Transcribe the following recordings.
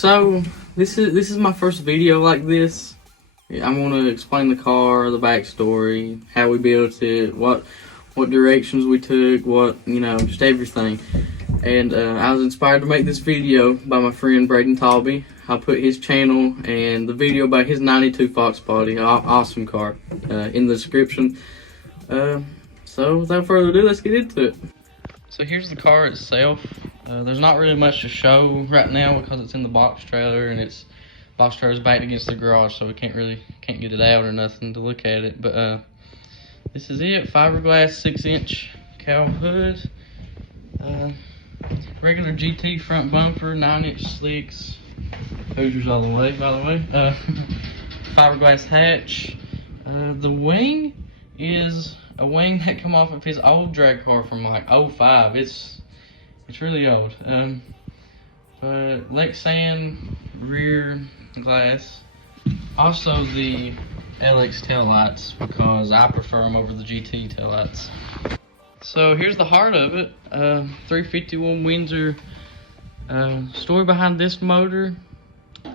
So this is my first video like this. I'm gonna explain the car, the backstory, how we built it, what directions we took, just everything. And I was inspired to make this video by my friend Braden Talby. I'll put his channel and the video about his 92 Foxbody, awesome car, in the description. So without further ado, let's get into it. So here's the car itself. There's not really much to show right now because it's in the box trailer, and its box trailer's backed against the garage, so we can't get it out or nothing to look at it. But this is it: fiberglass 6-inch cowl hood, regular GT front bumper, 9-inch slicks, Hoosiers all the way, by the way. Fiberglass hatch. The wing is a wing that come off of his old drag car from like '05. It's really old. But Lexan rear glass. Also the LX taillights, because I prefer them over the GT taillights. So here's the heart of it. 351 Windsor. Story behind this motor: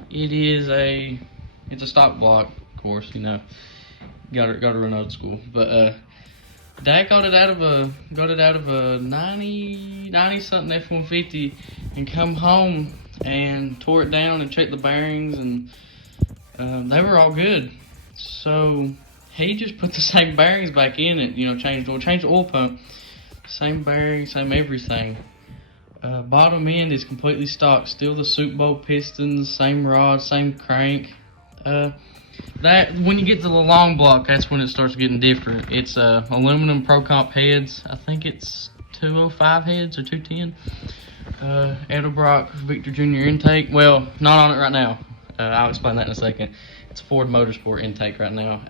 it's a stock block, of course. Got to run old school. But Dad got it out of a 90 something F-150 and come home and tore it down and checked the bearings, and they were all good. So he just put the same bearings back in it, changed the oil pump, same bearings, same everything. Bottom end is completely stock, still the soup bowl pistons, same rod, same crank. That when you get to the long block, that's when it starts getting different. It's aluminum Pro Comp heads. I think it's 205 heads or 210. Edelbrock Victor Jr. intake. Well, not on it right now. I'll explain that in a second. It's a Ford Motorsport intake right now.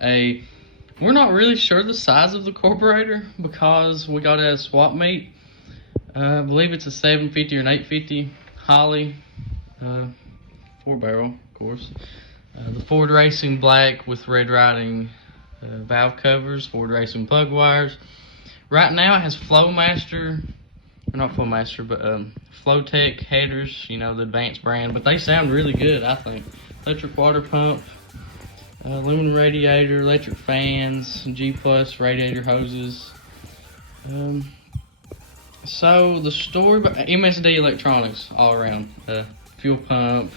We're not really sure the size of the carburetor because we got it at a swap meet. I believe it's a 750 or an 850 Holly, 4-barrel, of course. The Ford Racing black with red writing, valve covers, Ford Racing plug wires. Right now it has Flowmaster, or not Flowmaster, but Flowtech headers, the advanced brand, but they sound really good, I think. Electric water pump, aluminum radiator, electric fans, G+ radiator hoses. So the story, MSD electronics all around, fuel pump,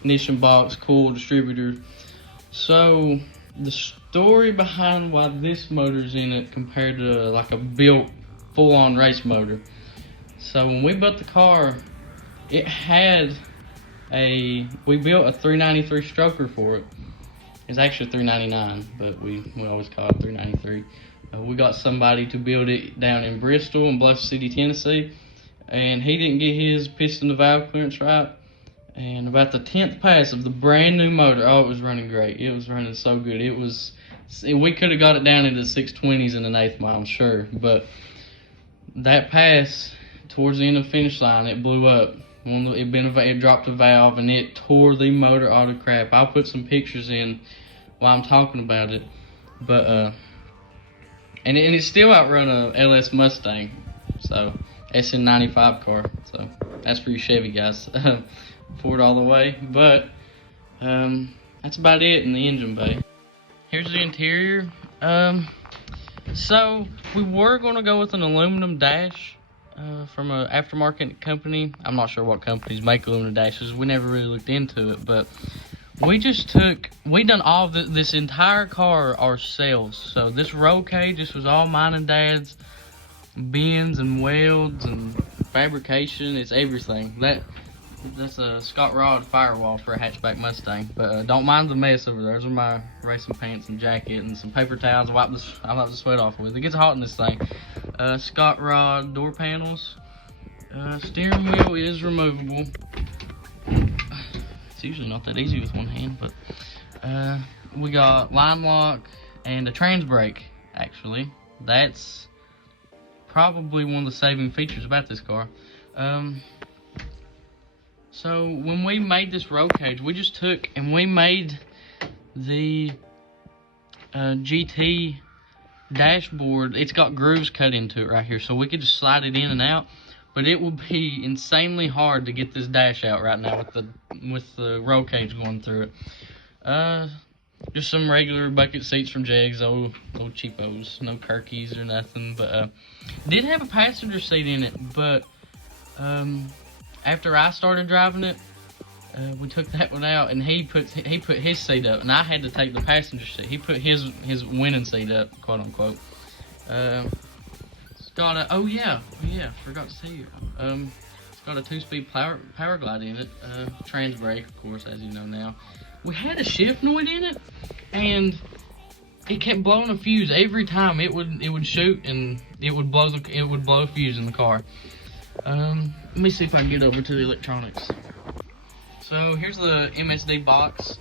ignition box, coil distributor. So the story behind why this motor's in it compared to like a built full-on race motor. So when we built the car, we built a 393 stroker for it. It's actually 399, but we always call it 393. We got somebody to build it down in Bristol and Bluff City, Tennessee, and he didn't get his piston to valve clearance right. And about the 10th pass of the brand new motor, it was running great. It was running so good. We could have got it down into the 620s in an 1/8 mile, I'm sure. But that pass, towards the end of the finish line, it blew up. It dropped a valve and it tore the motor all to crap. I'll put some pictures in while I'm talking about it. But and it still outrun a LS Mustang, so SN95 car. So that's for you Chevy guys. Ford all the way. But that's about it in the engine bay. Here's the interior. So we were gonna go with an aluminum dash from an aftermarket company. I'm not sure what companies make aluminum dashes. We never really looked into it, but we done all of this entire car ourselves. So this roll cage, this was all mine and Dad's. Bends and welds and fabrication, it's everything. That's a Scott Rod firewall for a hatchback Mustang. But don't mind the mess over there. Those are my racing pants and jacket and some paper towels I wipe the sweat off with. It gets hot in this thing. Scott Rod door panels. Steering wheel is removable. It's usually not that easy with one hand, but we got line lock and a trans brake, actually. That's probably one of the saving features about this car. So when we made this roll cage, we just took and we made the GT dashboard. It's got grooves cut into it right here, so we could just slide it in and out. but it will be insanely hard to get this dash out right now with the roll cage going through it. Just some regular bucket seats from Jegs, old cheapos, no Kirkies or nothing. But did have a passenger seat in it, but after I started driving it, we took that one out, and he put his seat up, and I had to take the passenger seat. He put his winning seat up, quote unquote. It's got a forgot to tell you. It's got a 2-speed power glide in it. Trans brake, of course, as you know now. We had a shift noise in it, and it kept blowing a fuse every time. It would shoot, and it would blow a fuse in the car. Let me see if I can get over to the electronics. So here's the MSD box.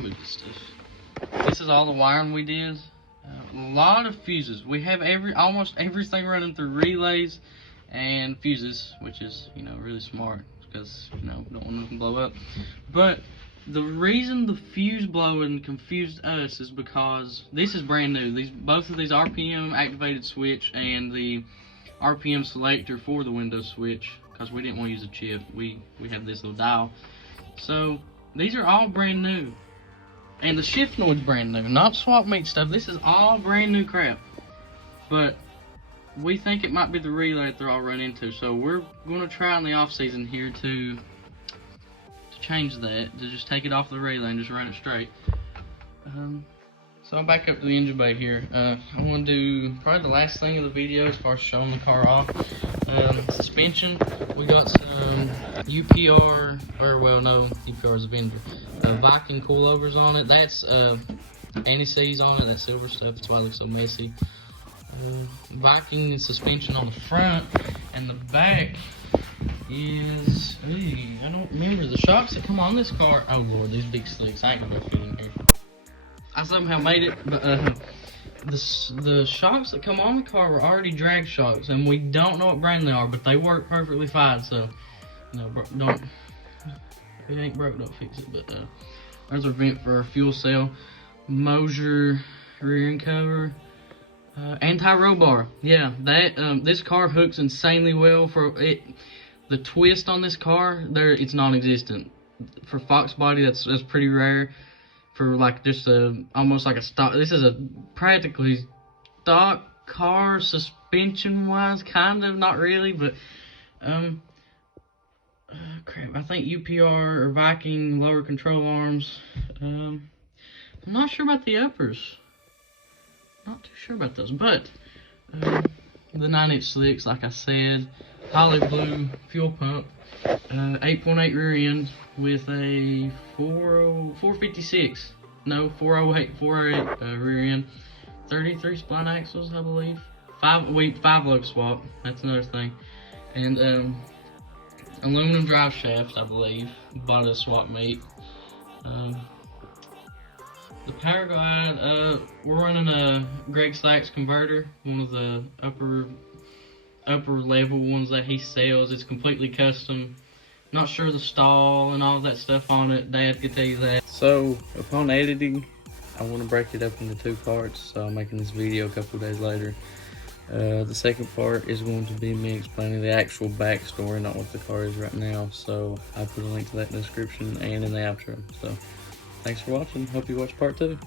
Move this stuff. This is all the wiring we did. A lot of fuses. We have almost everything running through relays and fuses, which is, you know, really smart because, you know, we don't want them to blow up. But the reason the fuse blowing confused us is because this is brand new. Both of these RPM activated switch and the RPM selector for the Windows switch, because we didn't want to use a chip. We have this little dial. So these are all brand new. And the shift noise brand new, not swap meet stuff. This is all brand new crap. But we think it might be the relay that they're all run into. So we're going to try in the off season here to change that, to just take it off the relay and just run it straight. So I'll back up to the engine bay here. I'm going to do probably the last thing of the video as far as showing the car off. Suspension, we got some UPR, or well, no, UPR is a vendor. Viking coilovers on it. That's anti-seize on it, that silver stuff. That's why it looks so messy. Viking suspension on the front, and the back is, I don't remember the shocks that come on this car. Oh lord, these big slicks. I ain't gonna fit in here. I somehow made it, but the shocks that come on the car were already drag shocks, and we don't know what brand they are, but they work perfectly fine. So, no, don't. If it ain't broke, don't fix it. But there's our vent for our fuel cell, Mosier rear end cover, anti-roll bar. Yeah, that this car hooks insanely well for it. The twist on this car, it's non-existent. For Foxbody, that's pretty rare. For like just almost like a stock. This is a practically stock car suspension wise, kind of, not really, but crap. I think UPR or Viking lower control arms. I'm not sure about the uppers. Not too sure about those, but the 9-inch slicks, like I said, Holly blue fuel pump, 8.8 rear end with a 456, no 408 rear end, 33 spline axles, I believe. 5 lug swap. That's another thing, and aluminum drive shafts, I believe. Bought a swap meet. The power glide, we're running a Greg Sykes converter, one of the upper level ones that he sells. It's completely custom. Not sure the stall and all that stuff on it. Dad could tell you that. So upon editing, I want to break it up into 2 parts. So I'm making this video a couple of days later. The second part is going to be me explaining the actual backstory, not what the car is right now. So I'll put a link to that in the description and in the outro. So thanks for watching. Hope you watch part 2.